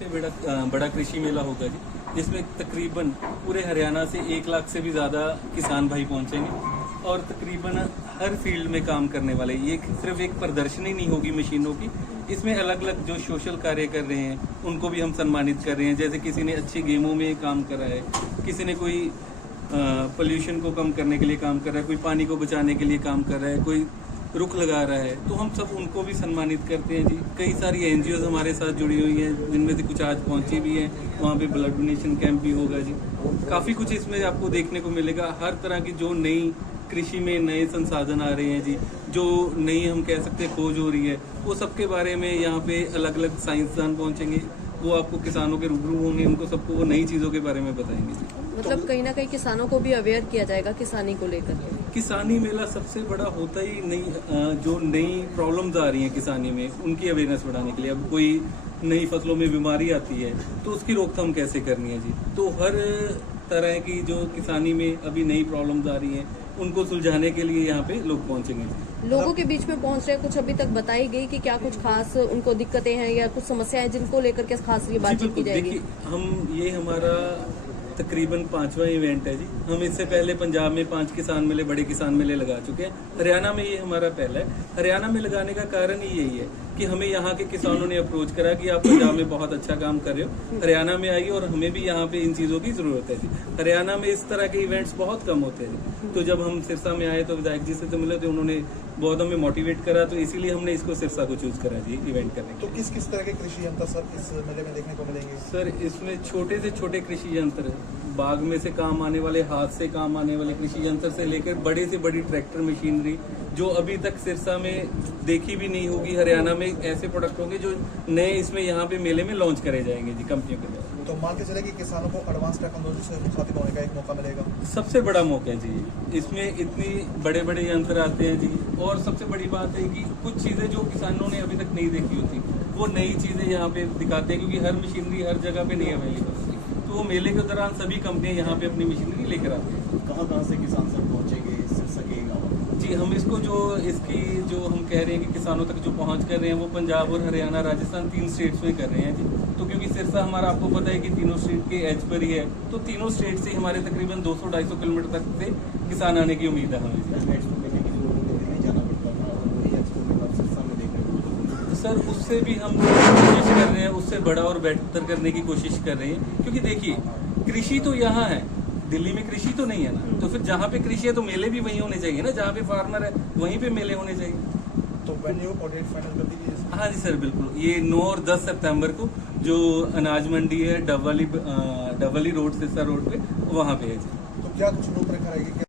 से बड़ा कृषि मेला होगा जी, जिसमें तकरीबन पूरे हरियाणा से 1 लाख से भी ज़्यादा किसान भाई पहुंचेंगे और तकरीबन हर फील्ड में काम करने वाले। ये सिर्फ एक प्रदर्शनी नहीं होगी मशीनों की, इसमें अलग अलग जो सोशल कार्य कर रहे हैं उनको भी हम सम्मानित कर रहे हैं। जैसे किसी ने अच्छी गेमों में काम करा है, किसी ने कोई पोल्यूशन को कम करने के लिए काम कर रहा है, कोई पानी को बचाने के लिए काम कर रहा है, कोई रुख लगा रहा है, तो हम सब उनको भी सम्मानित करते हैं जी। कई सारी एनजीओ हमारे साथ जुड़ी हुई हैं, जिनमें से कुछ आज पहुंची भी हैं। वहाँ पे ब्लड डोनेशन कैंप भी होगा जी। काफ़ी कुछ इसमें आपको देखने को मिलेगा। हर तरह की जो नई कृषि में नए संसाधन आ रहे हैं जी, जो नई हम कह सकते हैं खोज हो रही है, वो सबके बारे में यहाँ पे अलग अलग साइंसदान पहुँचेंगे। वो आपको किसानों के रूबरू होंगे, उनको सबको वो नई चीज़ों के बारे में बताएंगे जी। मतलब कहीं ना कहीं किसानों को भी अवेयर किया जाएगा किसानी को लेकर के। किसानी मेला सबसे बड़ा होता ही जो नई प्रॉब्लम्स आ रही हैं किसानी में, उनकी अवेयरनेस बढ़ाने के लिए। अब कोई नई फसलों में बीमारी आती है तो उसकी रोकथाम कैसे करनी है जी। तो हर तरह की जो किसानी में अभी नई प्रॉब्लम्स आ रही हैं, उनको सुलझाने के लिए यहाँ पे लोग पहुंचेंगे जी। लोगों के बीच में पहुंच रहे कुछ अभी तक बताई गई कि क्या कुछ खास उनको दिक्कतें हैं या कुछ समस्याएं जिनको लेकर के खास ये बातचीत की जाएगी? देखिए, ये हमारा तकरीबन 5वां इवेंट है जी। हम इससे पहले पंजाब में 5 किसान मेले, बड़े किसान मेले लगा चुके हैं। हरियाणा में ये हमारा पहला है। हरियाणा में लगाने का कारण ही यही है कि हमें यहाँ के किसानों ने अप्रोच करा कि आप पंजाब में बहुत अच्छा काम कर रहे हो, हरियाणा में आइए और हमें भी यहाँ पे इन चीज़ों की जरूरत है जी। हरियाणा में इस तरह के इवेंट्स बहुत कम होते हैं। तो जब हम सिरसा में आए तो विधायक जी से तो मिले, तो उन्होंने बहुत हमें मोटिवेट करा, तो इसीलिए हमने इसको सिरसा को चूज करा जी इवेंट करने के। तो किस किस तरह के कृषि यंत्र सर इस मेले में देखने को मिलेंगे? सर, इसमें छोटे से छोटे कृषि यंत्र, बाग में से काम आने वाले, हाथ से काम आने वाले कृषि यंत्र से लेकर बड़े से बड़ी ट्रैक्टर मशीनरी, जो अभी तक सिरसा में देखी भी नहीं होगी। हरियाणा में ऐसे प्रोडक्ट होंगे जो नए इसमें यहाँ पे मेले में लॉन्च करे जाएंगे जी कंपनियों के द्वारा। तो मान के चले कि किसानों को एडवांस टेक्नोलॉजी से मुखातिब होने का एक मौका मिलेगा। सबसे बड़ा मौका है जी। इसमें इतनी बड़े बड़े यंत्र आते हैं जी, और सबसे बड़ी बात है कि कुछ चीजें जो किसानों ने अभी तक नहीं देखी होती, वो नई चीजें यहाँ पे दिखाते हैं, क्योंकि हर मशीनरी हर जगह पे नहीं अवेलेबल होती। तो वो मेले के दौरान सभी कंपनियां यहाँ पे अपनी मशीनरी लेकर आते हैं। कहाँ से किसान सर पहुँचेंगे सिरसा के गाँव? जी, हम इसको जो हम कह रहे हैं कि किसानों तक जो पहुंच कर रहे हैं, वो पंजाब और हरियाणा, राजस्थान 3 स्टेट्स में कर रहे हैं जी। तो क्योंकि सिरसा हमारा आपको पता है कि तीनों स्टेट के एज पर ही है, तो तीनों स्टेट से हमारे तकरीबन 200-250 किलोमीटर तक से किसान आने की उम्मीद है हमें। सर, उससे भी हम कोशिश कर रहे हैं, उससे बड़ा और बेहतर करने की कोशिश कर रहे हैं। क्योंकि देखिए, कृषि तो यहाँ है, दिल्ली में कृषि तो नहीं है ना, तो फिर जहाँ पे कृषि है तो मेले भी वहीं होने चाहिए ना, जहाँ पे फार्मर है वहीं पे मेले होने चाहिए। तो वेन्यू और डेट फाइनल कर दीजिए। हाँ जी सर, बिल्कुल। ये 9 और 10 सितंबर को जो अनाज मंडी है डबवाली रोड, सिरसा रोड पे, वहाँ पे है जी। तो क्या कुछ रूपरेखा रहेगी?